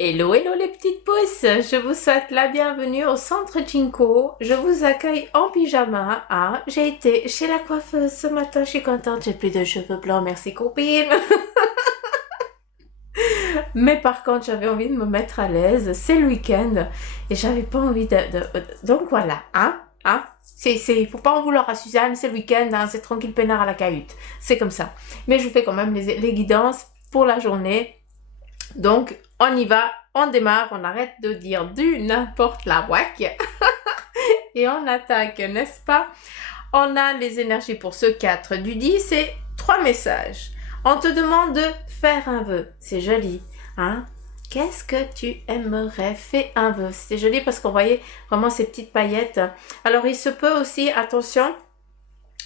Hello, hello les petites pousses, je vous souhaite la bienvenue au centre Jinko. Je vous accueille en pyjama. Ah, j'ai été chez la coiffeuse ce matin, je suis contente, j'ai plus de cheveux blancs, merci copine. Mais par contre, j'avais envie de me mettre à l'aise, c'est le week-end et j'avais pas envie Donc voilà, faut pas en vouloir à Suzanne, c'est le week-end, hein, c'est tranquille peinard à la cahute, c'est comme ça. Mais je vous fais quand même les guidances pour la journée. Donc, on y va, on démarre, on arrête de dire du n'importe la whack et on attaque, n'est-ce pas? On a les énergies pour ce 4 du 10 et 3 messages. On te demande de faire un vœu, c'est joli, hein? Qu'est-ce que tu aimerais? Fais un vœu, c'est joli parce qu'on voyait vraiment ces petites paillettes. Alors, il se peut aussi, attention,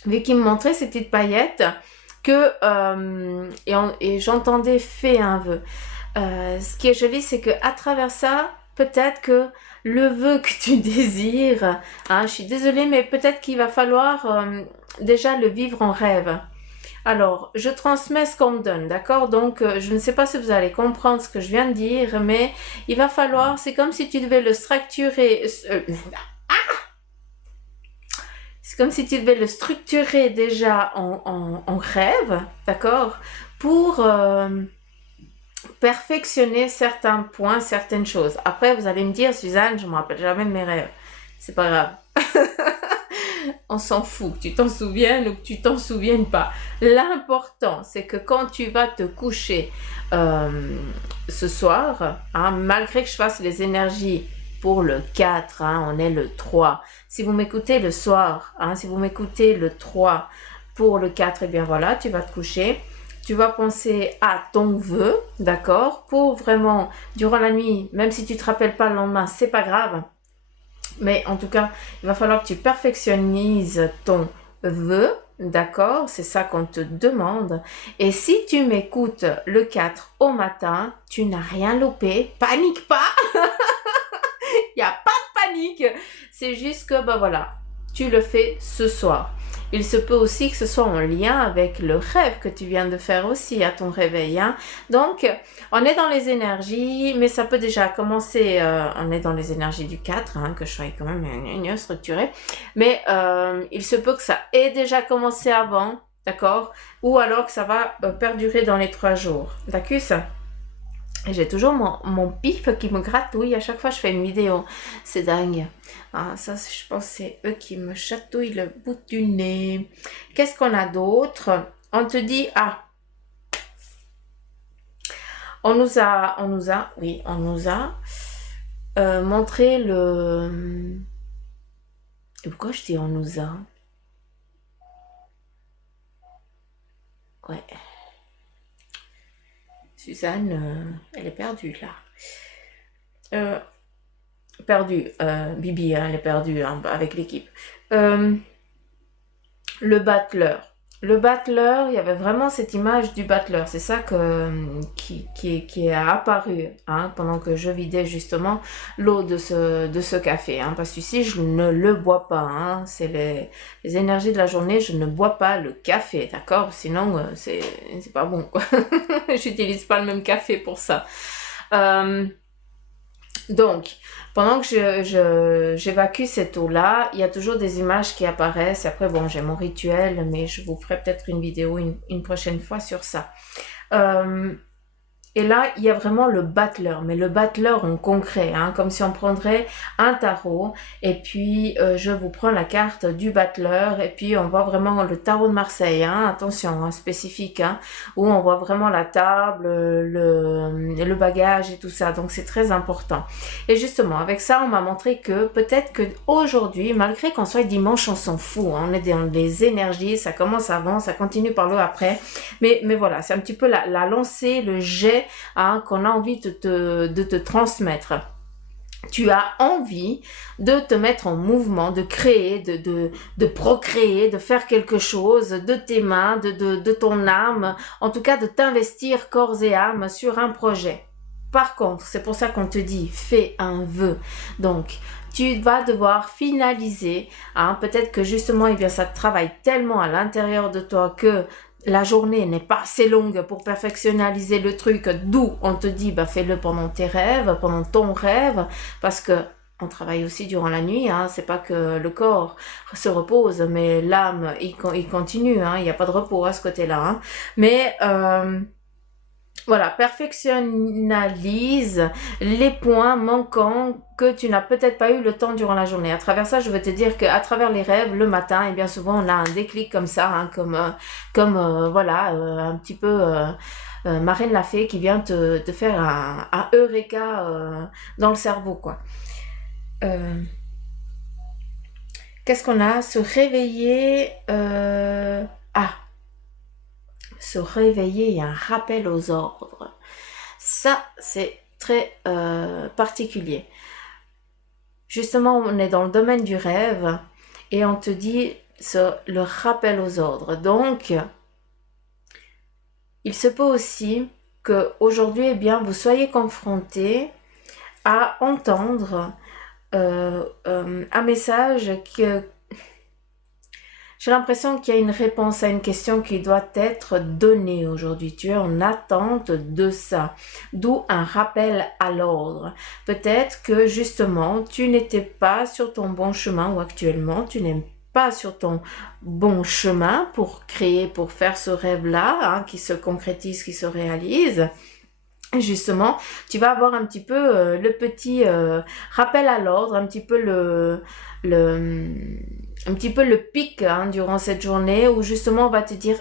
vu qu'il me montrait ces petites paillettes, que, et j'entendais fais un vœu. Ce qui est joli, c'est que à travers ça, peut-être que le vœu que tu désires, hein, je suis désolée, mais peut-être qu'il va falloir déjà le vivre en rêve. Alors, je transmets ce qu'on me donne, d'accord? Donc, je ne sais pas si vous allez comprendre ce que je viens de dire, mais il va falloir, c'est comme si tu devais le structurer, c'est comme si tu devais le structurer déjà en rêve, d'accord? Pour perfectionner certains points, certaines choses. Après, vous allez me dire, Suzanne, je me rappelle jamais de mes rêves. C'est pas grave. On s'en fout, que tu t'en souviennes ou que tu t'en souviennes pas. L'important, c'est que quand tu vas te coucher ce soir, hein, malgré que je fasse les énergies pour le 4, hein, on est le 3. Si vous m'écoutez le soir, hein, si vous m'écoutez le 3 pour le 4, et bien voilà, tu vas te coucher. Tu vas penser à ton vœu, d'accord? Pour vraiment, durant la nuit, même si tu ne te rappelles pas le lendemain, c'est pas grave. Mais en tout cas, il va falloir que tu perfectionnises ton vœu, d'accord? C'est ça qu'on te demande. Et si tu m'écoutes le 4 au matin, tu n'as rien loupé. Panique pas! Il n'y a pas de panique. C'est juste que, bah voilà, tu le fais ce soir. Il se peut aussi que ce soit en lien avec le rêve que tu viens de faire aussi à ton réveil. Hein. Donc, on est dans les énergies, mais ça peut déjà commencer, on est dans les énergies du 4, hein, que je sois quand même structurée. Mais il se peut que ça ait déjà commencé avant, d'accord? Ou alors que ça va perdurer dans les 3 jours. D'accord? J'ai toujours mon pif qui me gratouille à chaque fois que je fais une vidéo. C'est dingue. Ah, ça, je pense c'est eux qui me chatouillent le bout du nez. Qu'est-ce qu'on a d'autre? On te dit, on nous a montré le... Et pourquoi je dis on nous a? Ouais. Suzanne, elle est perdue là. Perdue, Bibi, hein, elle est perdue hein, avec l'équipe. Le battleur. Le battleur, il y avait vraiment cette image du battleur. C'est ça qui est apparu hein, pendant que je vidais justement l'eau de ce café. Hein, parce qu'ici, je ne le bois pas. Hein, c'est les énergies de la journée, je ne bois pas le café, d'accord? Sinon, c'est pas bon, quoi. J'utilise pas le même café pour ça. Donc, pendant que j'évacue cette eau-là, il y a toujours des images qui apparaissent. Après, bon, j'ai mon rituel, mais je vous ferai peut-être une vidéo une prochaine fois sur ça. Et là, il y a vraiment le battleur, mais le battleur en concret, hein, comme si on prendrait un tarot, et puis je vous prends la carte du battleur, et puis on voit vraiment le tarot de Marseille, hein, attention, hein, spécifique, hein, où on voit vraiment la table, le bagage et tout ça, donc c'est très important. Et justement, avec ça, on m'a montré que peut-être que aujourd'hui, malgré qu'on soit dimanche, on s'en fout, hein, on est dans les énergies, ça commence avant, ça continue par le après, mais voilà, c'est un petit peu la lancée, le jet, hein, qu'on a envie de te transmettre. Tu as envie de te mettre en mouvement, de créer, de procréer, de faire quelque chose de tes mains, de ton âme, en tout cas de t'investir corps et âme sur un projet. Par contre, c'est pour ça qu'on te dit, fais un vœu. Donc, tu vas devoir finaliser, hein, peut-être que justement, eh bien, ça travaille tellement à l'intérieur de toi que la journée n'est pas assez longue pour perfectionnaliser le truc, d'où on te dit bah, fais-le pendant tes rêves, pendant ton rêve, parce que on travaille aussi durant la nuit, hein, c'est pas que le corps se repose, mais l'âme il continue, hein, il n'y a pas de repos à ce côté-là. Hein. Mais voilà, perfectionnalise les points manquants que tu n'as peut-être pas eu le temps durant la journée. À travers ça, je veux te dire qu'à travers les rêves, le matin, et bien souvent, on a un déclic comme ça, hein, voilà, un petit peu Marine l'a fait, qui vient te faire un eureka dans le cerveau, quoi. Qu'est-ce qu'on a? Se réveiller... se réveiller et un rappel aux ordres. Ça, c'est très particulier. Justement, on est dans le domaine du rêve et on te dit le rappel aux ordres. Donc, il se peut aussi qu'aujourd'hui, eh bien, vous soyez confrontés à entendre un message que j'ai l'impression qu'il y a une réponse à une question qui doit être donnée aujourd'hui. Tu es en attente de ça. D'où un rappel à l'ordre. Peut-être que justement, tu n'étais pas sur ton bon chemin ou actuellement, tu n'es pas sur ton bon chemin pour créer, pour faire ce rêve-là, hein, qui se concrétise, qui se réalise. Justement, tu vas avoir un petit peu le petit rappel à l'ordre, un petit peu un petit peu le pic, hein, durant cette journée où justement on va te dire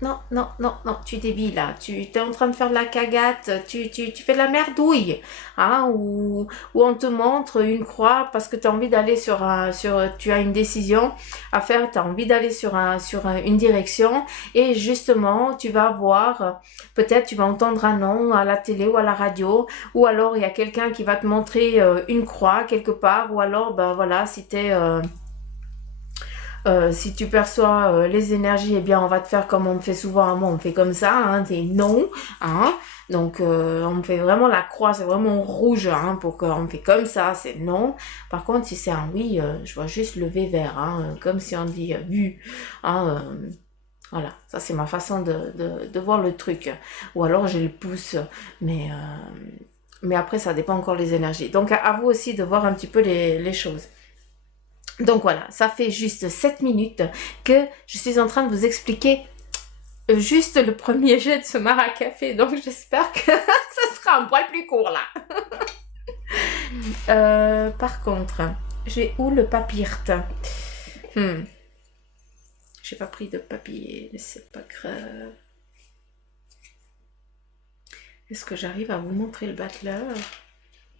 non, non, non, non, tu débilles là, tu es en train de faire de la cagate, tu fais de la merdouille, hein, ou on te montre une croix parce que tu as envie d'aller tu as une décision à faire, tu as envie d'aller sur une direction et justement tu vas voir, peut-être tu vas entendre un nom à la télé ou à la radio, ou alors il y a quelqu'un qui va te montrer une croix quelque part, ou alors ben voilà, si tu perçois les énergies, eh bien on va te faire comme on me fait souvent à moi, on me fait comme ça, hein, t'es non, hein, donc on me fait vraiment la croix, c'est vraiment rouge, hein, pour qu'on me fait comme ça, c'est non. Par contre si c'est un oui, je vois juste le V vert, hein, comme si on dit vu, hein, voilà, ça c'est ma façon de voir le truc, ou alors j'ai le pouce, mais après ça dépend encore les énergies, donc à vous aussi de voir un petit peu les choses. Donc voilà, ça fait juste 7 minutes que je suis en train de vous expliquer juste le premier jet de ce maracafé. Donc j'espère que ça sera un poil plus court là. Par contre, j'ai où le papierte? J'ai pas pris de papier, mais c'est pas grave. Est-ce que j'arrive à vous montrer le battleur?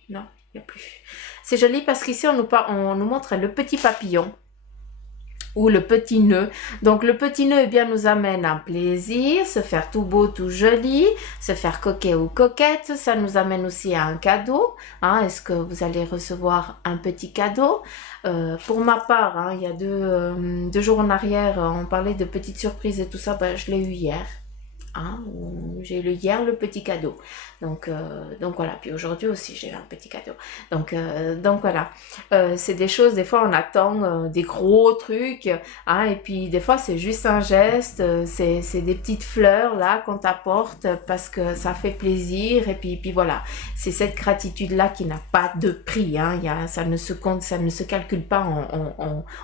Non, il n'y a plus. C'est joli parce qu'ici, on nous montre le petit papillon ou le petit nœud. Donc, le petit nœud, eh bien, nous amène un plaisir, se faire tout beau, tout joli, se faire coquet ou coquette. Ça nous amène aussi à un cadeau. Hein. Est-ce que vous allez recevoir un petit cadeau? Pour ma part, hein, il y a deux jours en arrière, on parlait de petites surprises et tout ça. Ben, je l'ai eu hier. Hein, j'ai eu hier le petit cadeau, donc voilà, puis aujourd'hui aussi j'ai eu un petit cadeau, donc voilà, c'est des choses, des fois on attend des gros trucs, hein, et puis des fois c'est juste un geste, c'est des petites fleurs là qu'on t'apporte parce que ça fait plaisir, et puis voilà, c'est cette gratitude là qui n'a pas de prix, hein, ça ne se compte, ça ne se calcule pas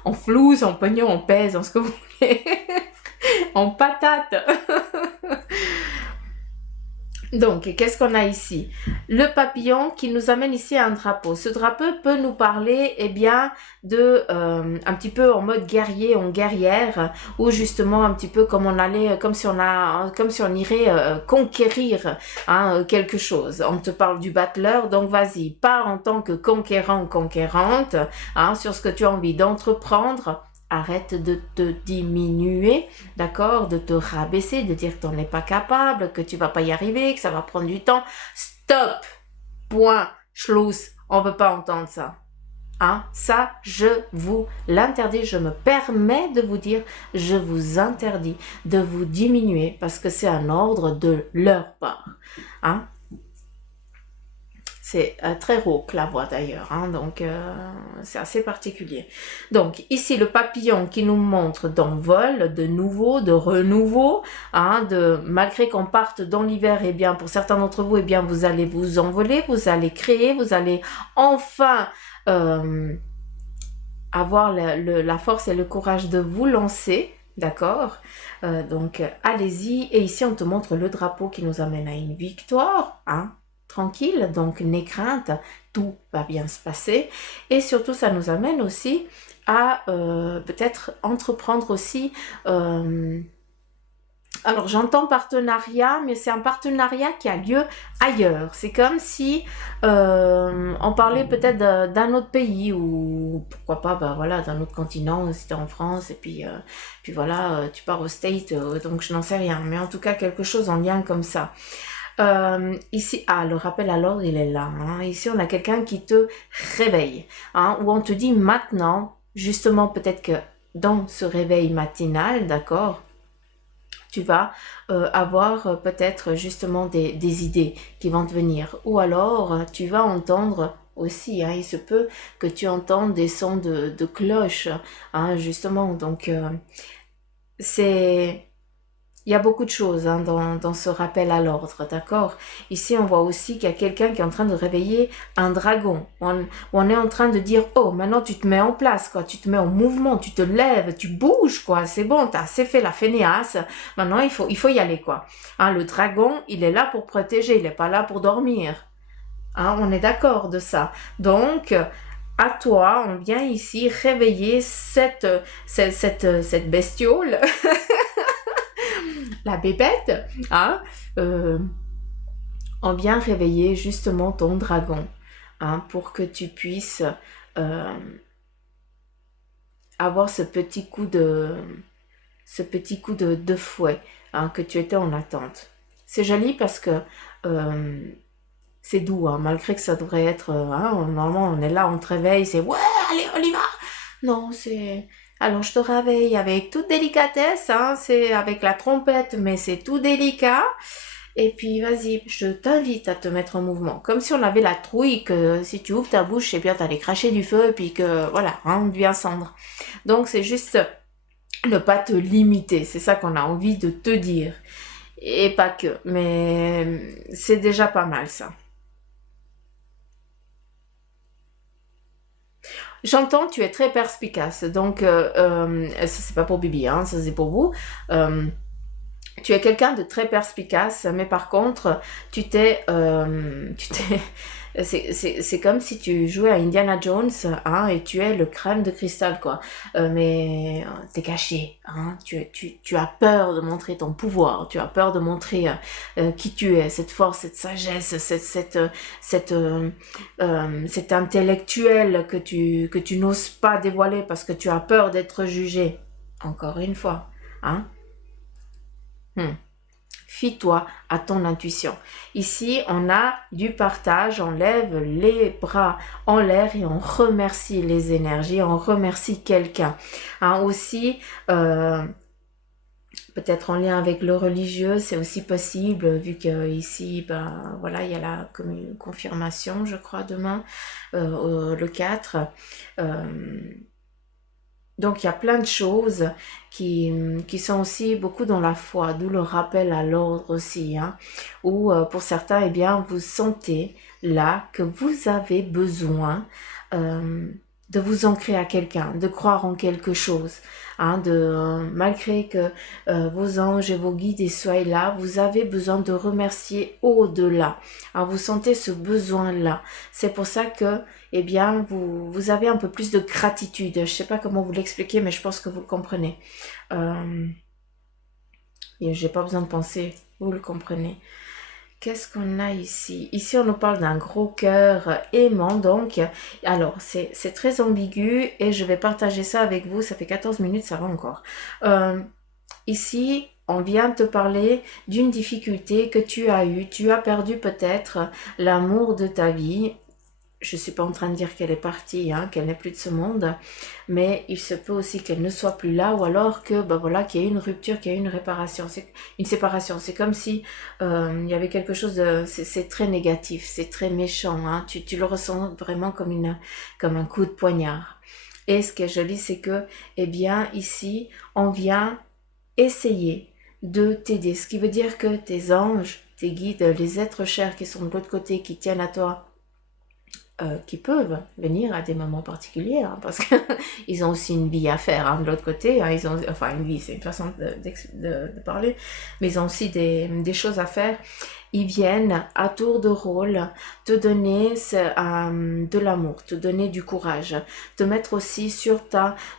en flouze, en pognon, en pèse, en ce que vous voulez. En patate. Donc, qu'est-ce qu'on a ici? Le papillon qui nous amène ici à un drapeau. Ce drapeau peut nous parler, eh bien, de un petit peu en mode guerrier, en guerrière, ou justement un petit peu comme on allait, comme si on irait conquérir, hein, quelque chose. On te parle du battleur, donc vas-y, pars en tant que conquérant, conquérante, hein, sur ce que tu as envie d'entreprendre. Arrête de te diminuer, d'accord, de te rabaisser, de dire que tu n'en es pas capable, que tu vas pas y arriver, que ça va prendre du temps. Stop. Point. Schluss. On veut pas entendre ça. Hein? Ça, je vous l'interdis. Je me permets de vous dire, je vous interdis de vous diminuer parce que c'est un ordre de leur part. Hein? C'est très rauque la voix d'ailleurs, hein, donc c'est assez particulier. Donc ici le papillon qui nous montre d'envol, de nouveau, de renouveau, hein, malgré qu'on parte dans l'hiver, et bien pour certains d'entre vous, et bien vous allez vous envoler, vous allez créer, vous allez enfin avoir la force et le courage de vous lancer, d'accord, donc allez-y. Et ici on te montre le drapeau qui nous amène à une victoire, hein, tranquille, donc n'aie crainte, tout va bien se passer. Et surtout ça nous amène aussi à peut-être entreprendre aussi alors j'entends partenariat, mais c'est un partenariat qui a lieu ailleurs. C'est comme si on parlait peut-être d'un autre pays ou pourquoi pas, bah voilà, d'un autre continent. Si t'es en France et puis voilà, tu pars au State, donc je n'en sais rien. Mais en tout cas quelque chose en lien comme ça. Ici, le rappel à l'ordre, il est là. Hein. Ici, on a quelqu'un qui te réveille, hein, où on te dit maintenant, justement, peut-être que dans ce réveil matinal, d'accord, tu vas avoir peut-être justement des idées qui vont te venir. Ou alors, tu vas entendre aussi, hein, il se peut que tu entendes des sons de cloche, hein, justement. Donc, il y a beaucoup de choses hein, dans ce rappel à l'ordre, d'accord? Ici, on voit aussi qu'il y a quelqu'un qui est en train de réveiller un dragon. On est en train de dire, oh, maintenant tu te mets en place, quoi. Tu te mets en mouvement, tu te lèves, tu bouges, quoi. C'est bon, t'as assez fait la fainéasse. Maintenant, il faut y aller, quoi. Hein, le dragon, il est là pour protéger, il n'est pas là pour dormir. Hein, on est d'accord de ça. Donc, à toi, on vient ici réveiller cette bestiole la bébête, hein, on vient réveiller justement ton dragon, hein, pour que tu puisses avoir ce petit coup de fouet, hein, que tu étais en attente. C'est joli parce que c'est doux, hein, malgré que ça devrait être, hein, normalement on est là, on te réveille, c'est ouais, allez, on y va. Non, c'est... Alors je te réveille avec toute délicatesse, hein, c'est avec la trompette, mais c'est tout délicat. Et puis vas-y, je t'invite à te mettre en mouvement. Comme si on avait la trouille que si tu ouvres ta bouche, c'est bien t'allais cracher du feu et puis que voilà, hein, on devient cendre. Donc c'est juste ne pas te limiter, c'est ça qu'on a envie de te dire. Et pas que, mais c'est déjà pas mal ça. J'entends, tu es très perspicace, donc ça c'est pas pour Bibi, hein, ça c'est pour vous. Tu es quelqu'un de très perspicace, mais par contre, c'est comme si tu jouais à Indiana Jones, hein, et tu es le crâne de cristal, quoi. Mais t'es caché, hein. Tu as peur de montrer ton pouvoir, tu as peur de montrer qui tu es, cette force, cette sagesse, cet intellectuel que tu n'oses pas dévoiler parce que tu as peur d'être jugé. Encore une fois, hein. Fie-toi à ton intuition. Ici, on a du partage, on lève les bras en l'air et on remercie les énergies, on remercie quelqu'un. Hein, aussi, peut-être en lien avec le religieux, c'est aussi possible, vu que ici, ben, voilà, il y a la confirmation, je crois, demain, le 4. Donc il y a plein de choses qui sont aussi beaucoup dans la foi, d'où le rappel à l'ordre aussi, hein, où pour certains, eh bien, vous sentez là que vous avez besoin de vous ancrer à quelqu'un, de croire en quelque chose, hein, malgré que vos anges et vos guides soient là, vous avez besoin de remercier au-delà. Hein, vous sentez ce besoin-là. C'est pour ça que eh bien, vous avez un peu plus de gratitude. Je ne sais pas comment vous l'expliquer, mais je pense que vous le comprenez. Et j'ai pas besoin de penser, vous le comprenez. Qu'est-ce qu'on a ici? Ici, on nous parle d'un gros cœur aimant, donc. Alors, c'est très ambigu et je vais partager ça avec vous. Ça fait 14 minutes, ça va encore. Ici, on vient te parler d'une difficulté que tu as eue. Tu as perdu peut-être l'amour de ta vie. je ne suis pas en train de dire qu'elle est partie, hein, qu'elle n'est plus de ce monde, mais il se peut aussi qu'elle ne soit plus là, ou alors que, ben voilà, qu'il y ait une rupture, qu'il y ait une réparation, une séparation. C'est comme si il y avait quelque chose de, c'est très négatif, c'est très méchant, hein, tu le ressens vraiment comme un coup de poignard. Et ce qui est joli, c'est que, eh bien, ici, on vient essayer de t'aider, ce qui veut dire que tes anges, tes guides, les êtres chers qui sont de l'autre côté, qui tiennent à toi, qui peuvent venir à des moments particuliers, hein, parce qu'ils ont aussi une vie à faire, hein, de l'autre côté, hein, ils ont, enfin une vie, c'est une façon de parler, mais ils ont aussi des choses à faire. Ils viennent à tour de rôle te donner de l'amour, te donner du courage, te mettre aussi sur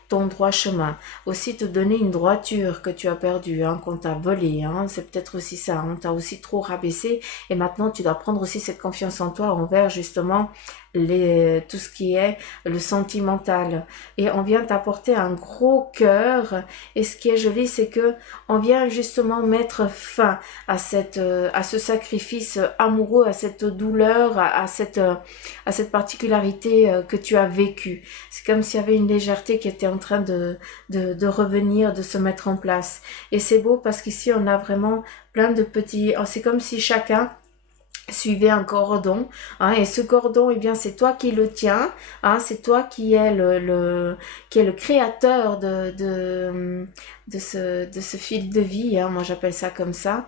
ton droit chemin, aussi te donner une droiture que tu as perdue, hein, qu'on t'a volée, hein, c'est peut-être aussi ça, on t'a aussi trop rabaissé, et maintenant tu dois prendre aussi cette confiance en toi envers justement tout ce qui est le sentimental, et on vient t'apporter un gros cœur, et ce qui est joli, c'est que on vient justement mettre fin à ce sacrifice amoureux, à cette douleur, à cette particularité que tu as vécue. C'est comme s'il y avait une légèreté qui était en train de revenir, de se mettre en place. Et c'est beau parce qu'ici on a vraiment plein de petits, c'est comme si chacun suivez un cordon, hein, et ce cordon, eh bien, c'est toi qui le tiens, hein, c'est toi qui est qui est le créateur de ce fil de vie, hein, moi j'appelle ça comme ça.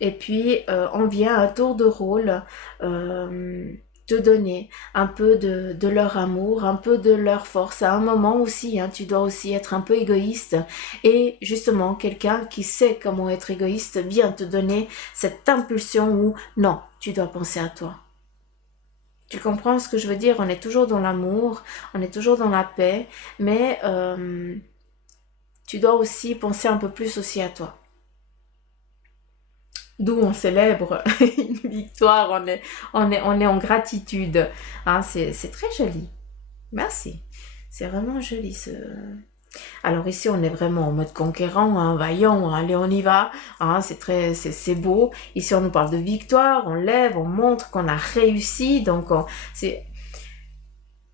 Et puis, on vient à tour de rôle te donner un peu de leur amour, un peu de leur force. À un moment aussi, hein, tu dois aussi être un peu égoïste. Et justement, quelqu'un qui sait comment être égoïste vient te donner cette impulsion où non, tu dois penser à toi. Tu comprends ce que je veux dire? On est toujours dans l'amour, on est toujours dans la paix, mais tu dois aussi penser un peu plus aussi à toi. D'où on célèbre une victoire, on est en gratitude. Hein, c'est très joli. Merci. C'est vraiment joli ce... Alors ici, on est vraiment en mode conquérant, hein, vaillant, allez, on y va. Hein, c'est beau. Ici, on nous parle de victoire, on lève, on montre qu'on a réussi. Donc, c'est...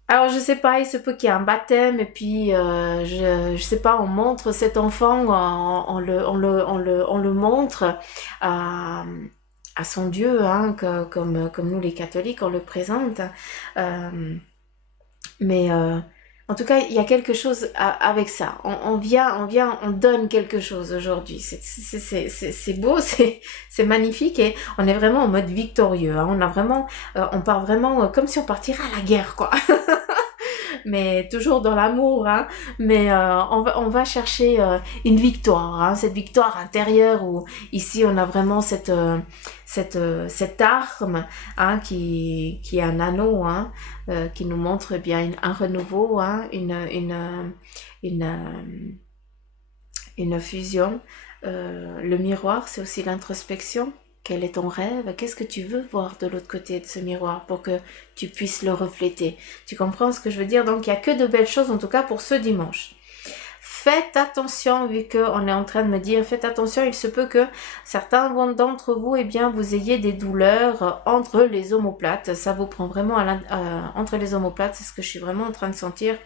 Alors, je sais pas, il se peut qu'il y ait un baptême et puis, je sais pas, on montre cet enfant, on le montre à son Dieu, hein, comme nous les catholiques, on le présente. Euh, mais en tout cas, il y a quelque chose avec ça. On vient, on donne quelque chose aujourd'hui. C'est beau, c'est magnifique et on est vraiment en mode victorieux. Hein. On a vraiment, on part vraiment comme si on partirait à la guerre, quoi. Mais toujours dans l'amour, hein. Mais on va chercher une victoire, hein, cette victoire intérieure où ici on a vraiment cette arme, hein, qui est un anneau, hein, qui nous montre eh bien un renouveau, hein, une fusion. Le miroir, c'est aussi l'introspection. Quel est ton rêve? Qu'est-ce que tu veux voir de l'autre côté de ce miroir pour que tu puisses le refléter? Tu comprends ce que je veux dire? Donc, il n'y a que de belles choses, en tout cas pour ce dimanche. Faites attention, vu qu'on est en train de me dire, faites attention, il se peut que certains d'entre vous, eh bien, vous ayez des douleurs entre les omoplates. Ça vous prend vraiment entre les omoplates, c'est ce que je suis vraiment en train de sentir.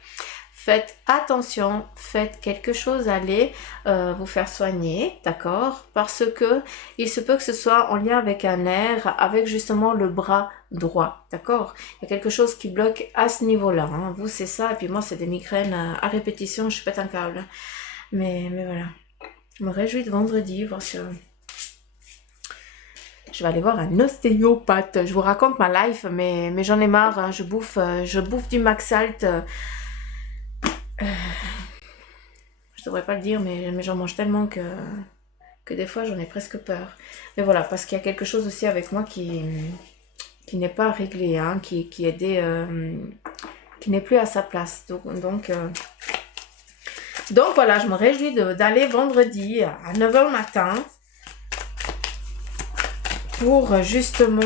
Faites attention, faites quelque chose, allez vous faire soigner, d'accord? Parce que il se peut que ce soit en lien avec un nerf, avec justement le bras droit, d'accord? Il y a quelque chose qui bloque à ce niveau-là, hein. Vous c'est ça, et puis moi c'est des migraines à répétition, je pète un câble. Mais voilà, je me réjouis de vendredi, voir si... Je vais aller voir un ostéopathe. Je vous raconte ma life, mais j'en ai marre, hein. Je bouffe du Maxalt. Je devrais pas le dire, mais j'en mange tellement que des fois j'en ai presque peur. Mais voilà, parce qu'il y a quelque chose aussi avec moi qui n'est pas réglé, hein, qui n'est plus à sa place. Donc voilà, je me réjouis d'aller vendredi à 9h le matin pour justement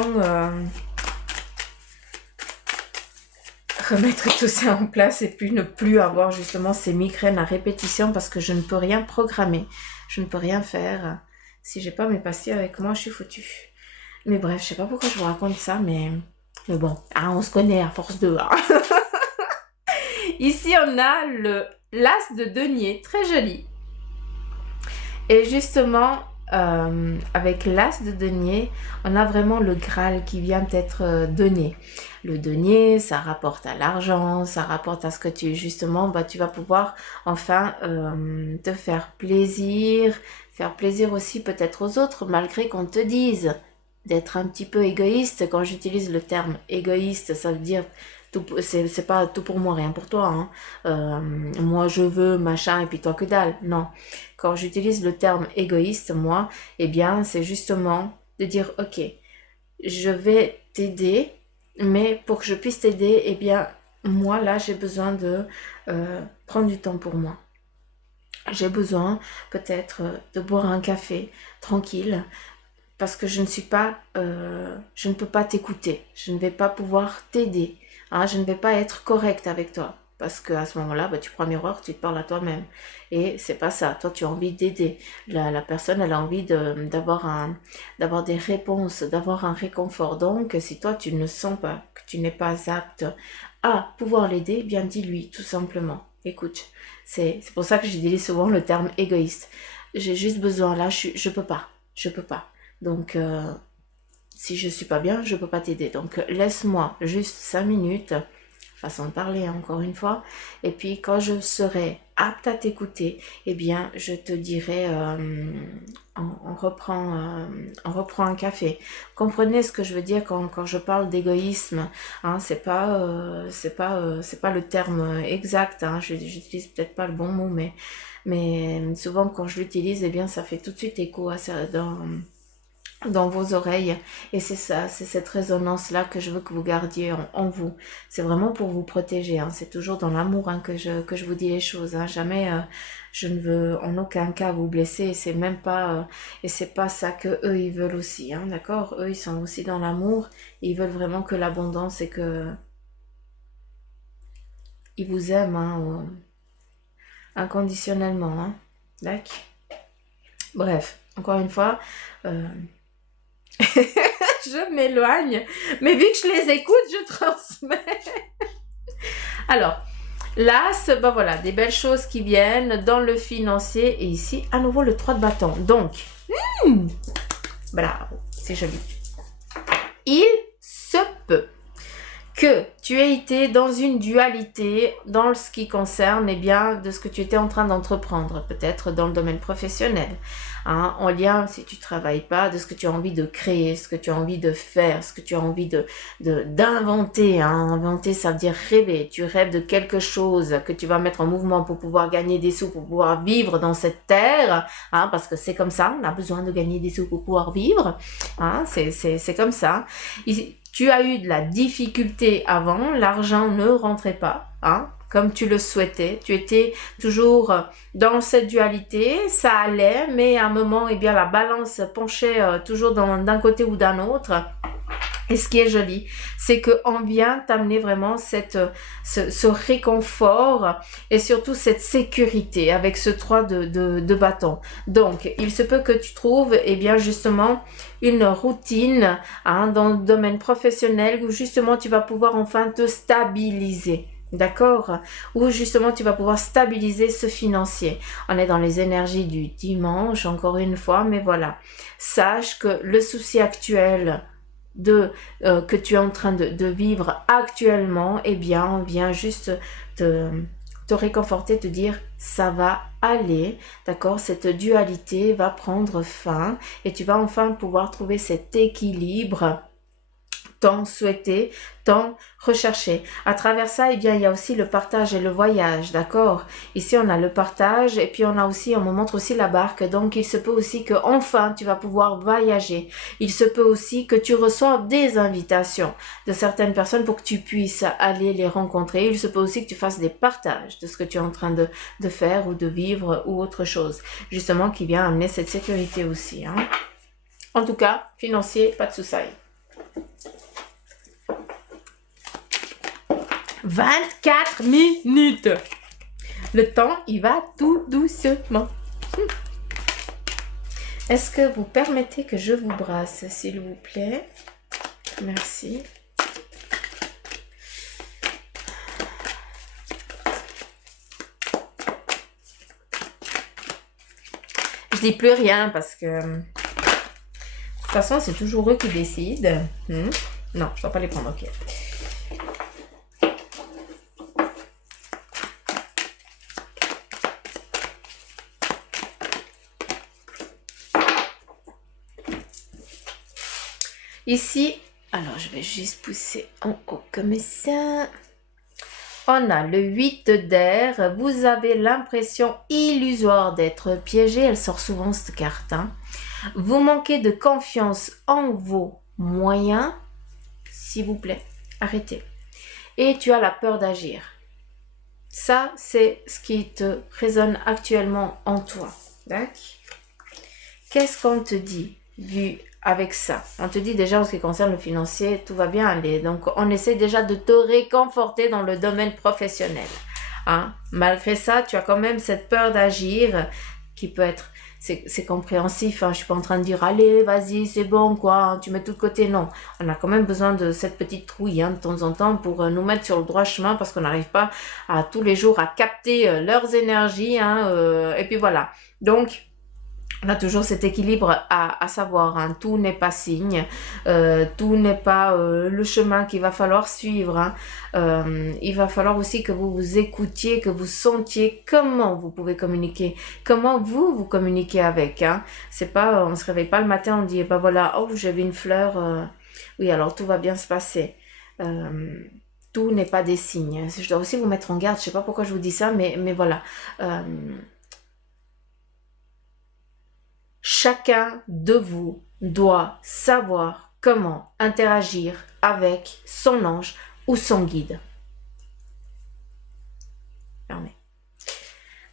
remettre tout ça en place et puis ne plus avoir justement ces migraines à répétition parce que je ne peux rien programmer, je ne peux rien faire. Si j'ai pas mes pastilles avec moi, je suis foutue. Mais bref, je sais pas pourquoi je vous raconte ça, mais Mais bon, hein, on se connaît à force de... hein. Ici, on a l'as de denier, très joli. Et justement, avec l'as de denier, on a vraiment le Graal qui vient d'être donné. Le denier, ça rapporte à l'argent, ça rapporte à ce que tu, justement, bah, tu vas pouvoir enfin te faire plaisir aussi peut-être aux autres, malgré qu'on te dise d'être un petit peu égoïste. Quand j'utilise le terme égoïste, ça veut dire c'est pas tout pour moi, rien pour toi, hein. Moi je veux machin et puis toi que dalle. Non, quand j'utilise le terme égoïste, moi, eh bien c'est justement de dire ok, je vais t'aider, mais pour que je puisse t'aider, eh bien moi là j'ai besoin de prendre du temps pour moi. J'ai besoin peut-être de boire un café tranquille, parce que je ne peux pas t'écouter, je ne vais pas pouvoir t'aider, hein, je ne vais pas être correcte avec toi, parce qu'à ce moment-là, bah, tu prends un miroir, tu te parles à toi-même, et c'est pas ça. Toi, tu as envie d'aider, la personne, elle a envie d'avoir des réponses, d'avoir un réconfort. Donc, si toi, tu ne sens pas que tu n'es pas apte à pouvoir l'aider, eh bien dis-lui tout simplement, écoute, c'est pour ça que j'utilise souvent le terme égoïste. J'ai juste besoin, là, je peux pas, je peux pas. Donc, si je suis pas bien, je peux pas t'aider. Donc, laisse-moi juste 5 minutes, façon de parler encore une fois. Et puis, quand je serai apte à t'écouter, eh bien, je te dirai, on reprend un café. Comprenez ce que je veux dire quand je parle d'égoïsme, hein, c'est pas le terme exact, hein, j'utilise peut-être pas le bon mot, mais souvent quand je l'utilise, eh bien, ça fait tout de suite écho à ça dans vos oreilles, et c'est ça, c'est cette résonance là que je veux que vous gardiez en vous. C'est vraiment pour vous protéger, hein. C'est toujours dans l'amour, hein, que je vous dis les choses, hein. Jamais je ne veux en aucun cas vous blesser, et c'est pas ça que eux ils veulent aussi, hein, d'accord. Eux ils sont aussi dans l'amour, ils veulent vraiment que l'abondance, et que ils vous aiment, hein, inconditionnellement, hein. D'accord. Bref, encore une fois, je m'éloigne, mais vu que je les écoute, je transmets. Alors, l'as, ben voilà, des belles choses qui viennent dans le financier, et ici, à nouveau, le 3 de bâton. Donc, bravo, c'est joli. Il se peut que tu aies été dans une dualité dans ce qui concerne, eh bien, de ce que tu étais en train d'entreprendre, peut-être dans le domaine professionnel, hein, en lien, si tu travailles pas, de ce que tu as envie de créer, ce que tu as envie de faire, ce que tu as envie d'inventer, hein. Inventer, ça veut dire rêver. Tu rêves de quelque chose que tu vas mettre en mouvement pour pouvoir gagner des sous, pour pouvoir vivre dans cette terre, hein, parce que c'est comme ça, on a besoin de gagner des sous pour pouvoir vivre, hein, c'est comme ça. Tu as eu de la difficulté avant, l'argent ne rentrait pas, hein, comme tu le souhaitais. Tu étais toujours dans cette dualité, ça allait, mais à un moment, eh bien, la balance penchait toujours d'un côté ou d'un autre. Et ce qui est joli, c'est qu'on vient t'amener vraiment ce réconfort, et surtout cette sécurité avec ce 3 de bâton. Donc, il se peut que tu trouves, eh bien, justement, une routine, hein, dans le domaine professionnel, où justement tu vas pouvoir enfin te stabiliser. D'accord? Où justement tu vas pouvoir stabiliser ce financier. On est dans les énergies du dimanche, encore une fois, mais voilà. Sache que le souci actuel que tu es en train de vivre actuellement, eh bien, on vient juste te réconforter, te dire ça va aller, d'accord, cette dualité va prendre fin, et tu vas enfin pouvoir trouver cet équilibre tant souhaité, tant recherché. À travers ça, eh bien, il y a aussi le partage et le voyage, d'accord? Ici, on a le partage, et puis on me montre aussi la barque. Donc, il se peut aussi que enfin tu vas pouvoir voyager. Il se peut aussi que tu reçoives des invitations de certaines personnes pour que tu puisses aller les rencontrer. Il se peut aussi que tu fasses des partages de ce que tu es en train de faire ou de vivre ou autre chose, justement, qui vient amener cette sécurité aussi, hein. En tout cas, financier, pas de soucis. 24 minutes. Le temps, il va tout doucement. Est-ce que vous permettez que je vous brasse, s'il vous plaît? Merci. dis plus rien parce que de toute façon, c'est toujours eux qui décident. Non, je ne dois pas les prendre, ok. Ici, alors je vais juste pousser en haut comme ça. On a le 8 d'air. Vous avez l'impression illusoire d'être piégé. Elle sort souvent cette carte. Hein. Vous manquez de confiance en vos moyens. S'il vous plaît, arrêtez. Et tu as la peur d'agir. Ça, c'est ce qui te résonne actuellement en toi. D'accord? Qu'est-ce qu'on te dit vu avec ça? On te dit déjà en ce qui concerne le financier, tout va bien aller. Donc, on essaie déjà de te réconforter dans le domaine professionnel. Hein? Malgré ça, tu as quand même cette peur d'agir qui peut être... C'est compréhensif, hein. Je suis pas en train de dire, allez, vas-y, c'est bon, quoi, hein, tu mets tout de côté. Non, on a quand même besoin de cette petite trouille, hein, de temps en temps pour nous mettre sur le droit chemin parce qu'on n'arrive pas à tous les jours à capter leurs énergies. Hein, et puis voilà. Donc, on a toujours cet équilibre à savoir, hein. Tout n'est pas signe, tout n'est pas le chemin qu'il va falloir suivre. Hein. Il va falloir aussi que vous vous écoutiez, que vous sentiez comment vous pouvez communiquer, comment vous communiquez avec. Hein. C'est pas, on se réveille pas le matin, on dit, eh ben voilà, oh j'ai vu une fleur, oui alors tout va bien se passer. Tout n'est pas des signes. Je dois aussi vous mettre en garde, je sais pas pourquoi je vous dis ça, mais voilà. Chacun de vous doit savoir comment interagir avec son ange ou son guide. Fermez.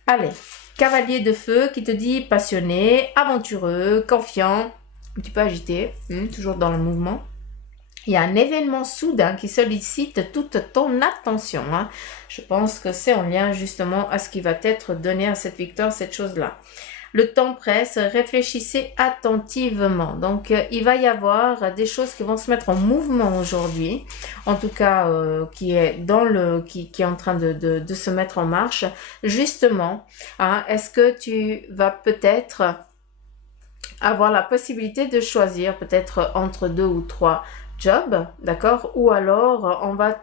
Allez, cavalier de feu qui te dit passionné, aventureux, confiant, un petit peu agité, toujours dans le mouvement. Il y a un événement soudain qui sollicite toute ton attention. Hein. Je pense que c'est en lien justement à ce qui va être donné à cette victoire, cette chose-là. Le temps presse, réfléchissez attentivement. Donc, il va y avoir des choses qui vont se mettre en mouvement aujourd'hui. En tout cas, qui est en train de se mettre en marche. Justement, hein, est-ce que tu vas peut-être avoir la possibilité de choisir peut-être entre 2 ou 3 jobs, d'accord? Ou alors, on va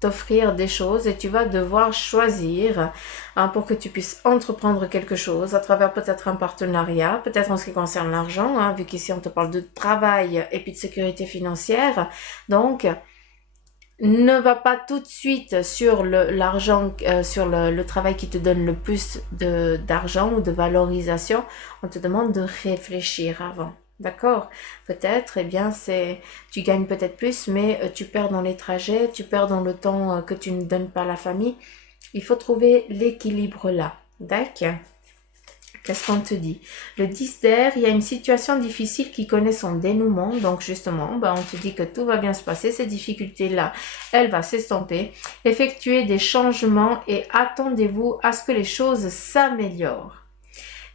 t'offrir des choses et tu vas devoir choisir hein, pour que tu puisses entreprendre quelque chose à travers peut-être un partenariat, peut-être en ce qui concerne l'argent, hein, vu qu'ici on te parle de travail et puis de sécurité financière. Donc, ne va pas tout de suite sur l'argent, sur le travail qui te donne le plus d'argent ou de valorisation. On te demande de réfléchir avant. D'accord? Peut-être, eh bien, tu gagnes peut-être plus, mais tu perds dans les trajets, tu perds dans le temps que tu ne donnes pas à la famille. Il faut trouver l'équilibre là. D'accord? Qu'est-ce qu'on te dit? Le 10 d'air, il y a une situation difficile qui connaît son dénouement. Donc justement, on te dit que tout va bien se passer. Ces difficultés-là, elle va s'estomper. Effectuez des changements et attendez-vous à ce que les choses s'améliorent.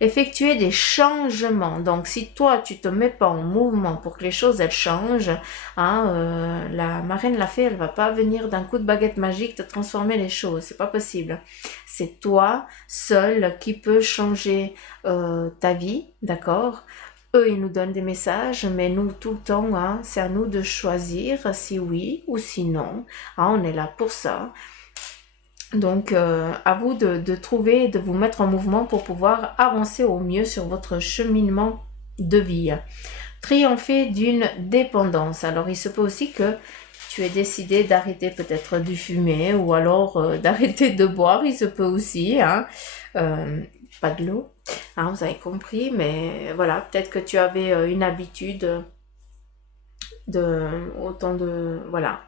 Effectuer des changements. Donc, si toi, tu te mets pas en mouvement pour que les choses, elles changent, hein, la marraine, la fée, elle va pas venir d'un coup de baguette magique te transformer les choses. C'est pas possible. C'est toi, seul, qui peut changer ta vie, d'accord? Eux, ils nous donnent des messages, mais nous, tout le temps, hein, c'est à nous de choisir si oui ou si non. Hein, on est là pour ça. Donc, à vous de trouver et de vous mettre en mouvement pour pouvoir avancer au mieux sur votre cheminement de vie. Triompher d'une dépendance. Alors, il se peut aussi que tu aies décidé d'arrêter peut-être de fumer ou alors d'arrêter de boire. Il se peut aussi. Hein. Pas de l'eau. Hein, vous avez compris. Mais voilà, peut-être que tu avais une habitude voilà.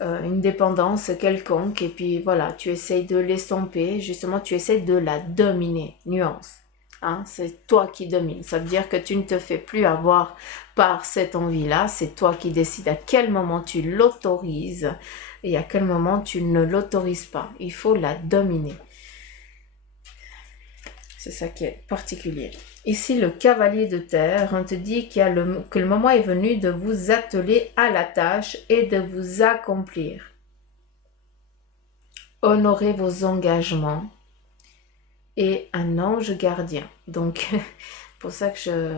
Une dépendance quelconque et puis voilà, tu essayes de l'estomper, justement tu essayes de la dominer, nuance, hein, c'est toi qui domines, ça veut dire que tu ne te fais plus avoir par cette envie-là, c'est toi qui décides à quel moment tu l'autorises et à quel moment tu ne l'autorises pas, il faut la dominer. C'est ça qui est particulier. Ici, le cavalier de terre, on te dit que le moment est venu de vous atteler à la tâche et de vous accomplir. Honorez vos engagements et un ange gardien. Donc, pour ça que je...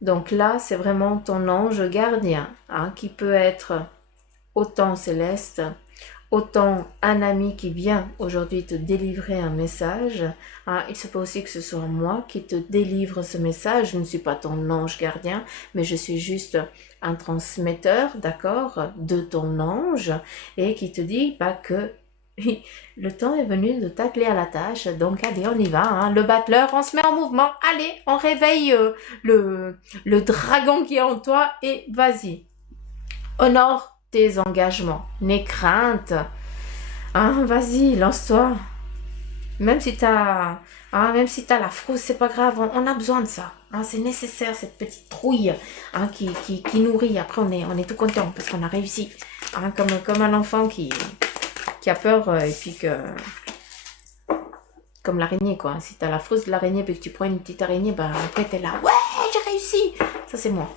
Donc là, c'est vraiment ton ange gardien, hein, qui peut être autant céleste, autant un ami qui vient aujourd'hui te délivrer un message. Hein, il se peut aussi que ce soit moi qui te délivre ce message. Je ne suis pas ton ange gardien, mais je suis juste un transmetteur, d'accord, de ton ange, et qui te dit que le temps est venu de t'atteler à la tâche. Donc allez, on y va, hein. Le battleur, on se met en mouvement. Allez, on réveille le dragon qui est en toi et vas-y. Honore tes engagements, n'aie crainte. Hein, vas-y, lance-toi. Même si t'as la frousse, c'est pas grave, on a besoin de ça. Hein, c'est nécessaire, cette petite trouille, hein, qui nourrit. Après, on est tout content parce qu'on a réussi. Hein, comme un enfant qui a peur et puis que... Comme l'araignée, quoi. Si t'as la frousse de l'araignée et que tu prends une petite araignée, après t'es là. Ouais, j'ai réussi. Ça, c'est moi.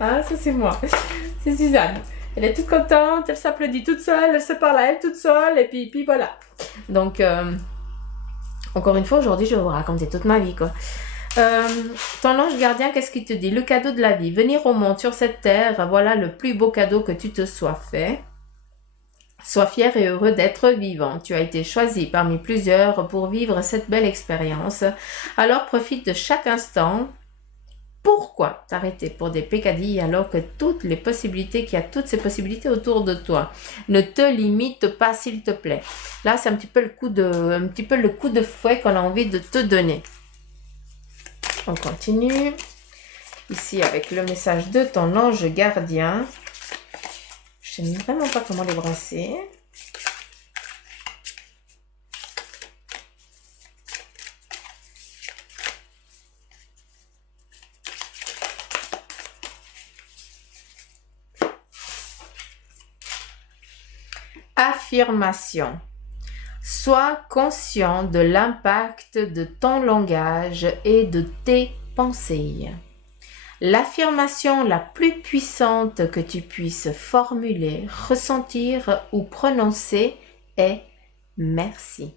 Ah, ça, c'est moi. C'est Suzanne. Elle est toute contente, elle s'applaudit toute seule, elle se parle à elle toute seule, et puis voilà. Donc, encore une fois, aujourd'hui, je vais vous raconter toute ma vie, quoi. Ton ange gardien, qu'est-ce qu'il te dit? Le cadeau de la vie. Venir au monde sur cette terre, voilà le plus beau cadeau que tu te sois fait. Sois fier et heureux d'être vivant. Tu as été choisi parmi plusieurs pour vivre cette belle expérience. Alors profite de chaque instant. Pourquoi t'arrêter pour des pécadilles alors que qu'il y a toutes ces possibilités autour de toi? Ne te limite pas, s'il te plaît. Là, c'est un petit peu le coup de fouet qu'on a envie de te donner. On continue. Ici, avec le message de ton ange gardien. Je ne sais vraiment pas comment les brasser. Affirmation. Sois conscient de l'impact de ton langage et de tes pensées. L'affirmation la plus puissante que tu puisses formuler, ressentir ou prononcer est merci.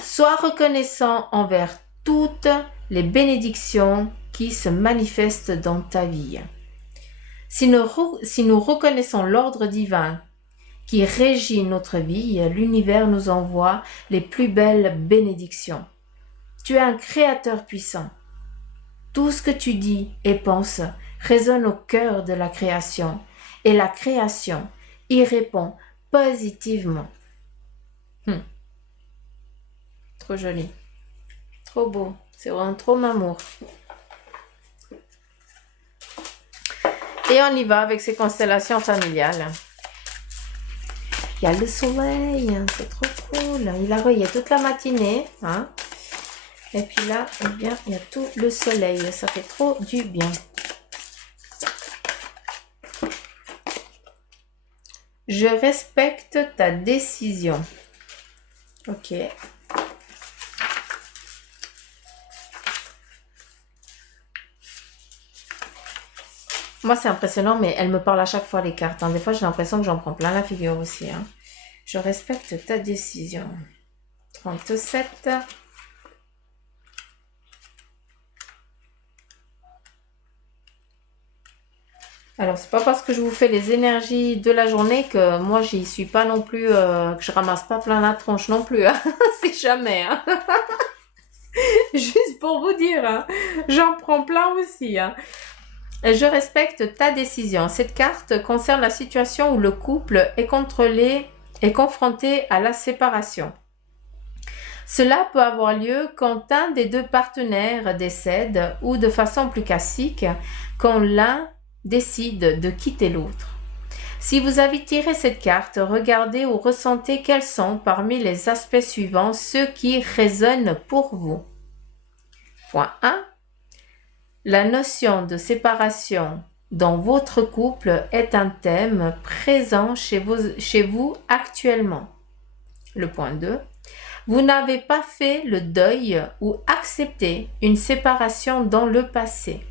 Sois reconnaissant envers toutes les bénédictions qui se manifestent dans ta vie. Si nous reconnaissons l'ordre divin qui régit notre vie, l'univers nous envoie les plus belles bénédictions. Tu es un créateur puissant. Tout ce que tu dis et penses résonne au cœur de la création et la création y répond positivement. Trop joli, trop beau, c'est vraiment trop m'amour. Et on y va avec ces constellations familiales. Il y a le soleil, c'est trop cool. Il a rayé toute la matinée. Hein. Et puis là, eh bien, il y a tout le soleil. Ça fait trop du bien. Je respecte ta décision. Ok. Moi, c'est impressionnant, mais elle me parle à chaque fois les cartes. Hein. Des fois, j'ai l'impression que j'en prends plein la figure aussi. Hein. Je respecte ta décision. 37. Alors, c'est pas parce que je vous fais les énergies de la journée que moi, j'y suis pas non plus, que je ramasse pas plein la tronche non plus. Hein. C'est jamais. Hein. Juste pour vous dire, hein. J'en prends plein aussi. Hein. Je respecte ta décision. Cette carte concerne la situation où le couple est confronté à la séparation. Cela peut avoir lieu quand un des deux partenaires décède ou de façon plus classique, quand l'un décide de quitter l'autre. Si vous avez tiré cette carte, regardez ou ressentez quels sont parmi les aspects suivants ceux qui résonnent pour vous. Point 1. La notion de séparation dans votre couple est un thème présent chez vous actuellement. Le point 2. Vous n'avez pas fait le deuil ou accepté une séparation dans le passé.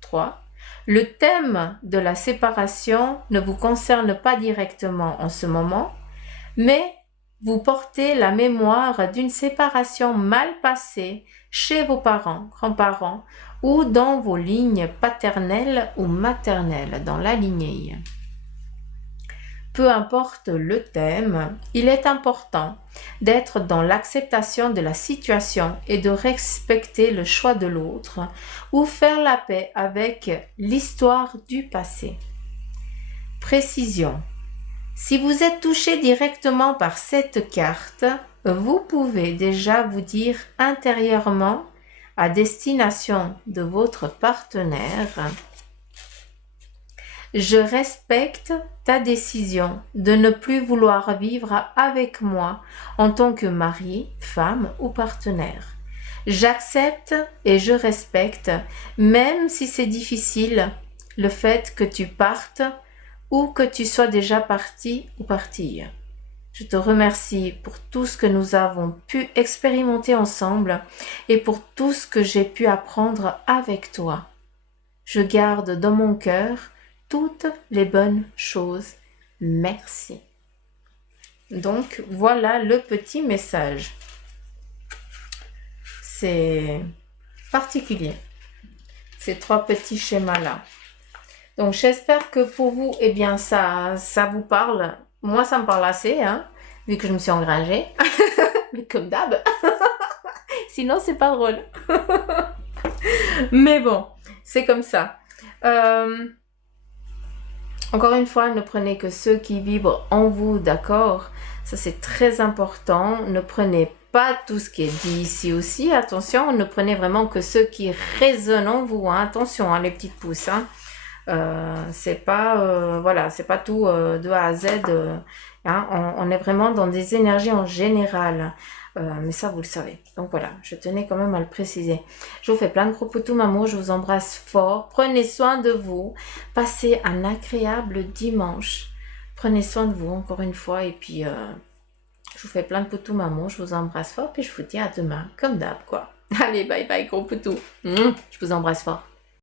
3. Le thème de la séparation ne vous concerne pas directement en ce moment, mais vous portez la mémoire d'une séparation mal passée chez vos parents, grands-parents ou dans vos lignes paternelles ou maternelles, dans la lignée. Peu importe le thème, il est important d'être dans l'acceptation de la situation et de respecter le choix de l'autre ou faire la paix avec l'histoire du passé. Précision. Si vous êtes touché directement par cette carte, vous pouvez déjà vous dire intérieurement à destination de votre partenaire: je respecte ta décision de ne plus vouloir vivre avec moi en tant que mari, femme ou partenaire. J'accepte et je respecte, même si c'est difficile, le fait que tu partes ou que tu sois déjà parti ou partie. Je te remercie pour tout ce que nous avons pu expérimenter ensemble et pour tout ce que j'ai pu apprendre avec toi. Je garde dans mon cœur toutes les bonnes choses. Merci. Donc, voilà le petit message. C'est particulier, ces 3 petits schémas-là. Donc, j'espère que pour vous, eh bien, ça vous parle. Moi, ça me parle assez, hein, vu que je me suis engrangée. Mais comme d'hab. Sinon, c'est pas drôle. Mais bon, c'est comme ça. Encore une fois, ne prenez que ceux qui vibrent en vous, d'accord? Ça, c'est très important. Ne prenez pas tout ce qui est dit ici aussi. Attention, ne prenez vraiment que ceux qui résonnent en vous. Hein. Attention, hein, les petites pousses. Hein. C'est pas, voilà, c'est pas tout de A à Z. Hein. On est vraiment dans des énergies en général. Mais ça, vous le savez. Donc voilà, je tenais quand même à le préciser. Je vous fais plein de gros poutous maman, je vous embrasse fort. Prenez soin de vous. Passez un agréable dimanche. Prenez soin de vous encore une fois. Et puis, je vous fais plein de poutous maman, je vous embrasse fort. Puis je vous dis à demain, comme d'hab quoi. Allez, bye bye gros poutous. Je vous embrasse fort.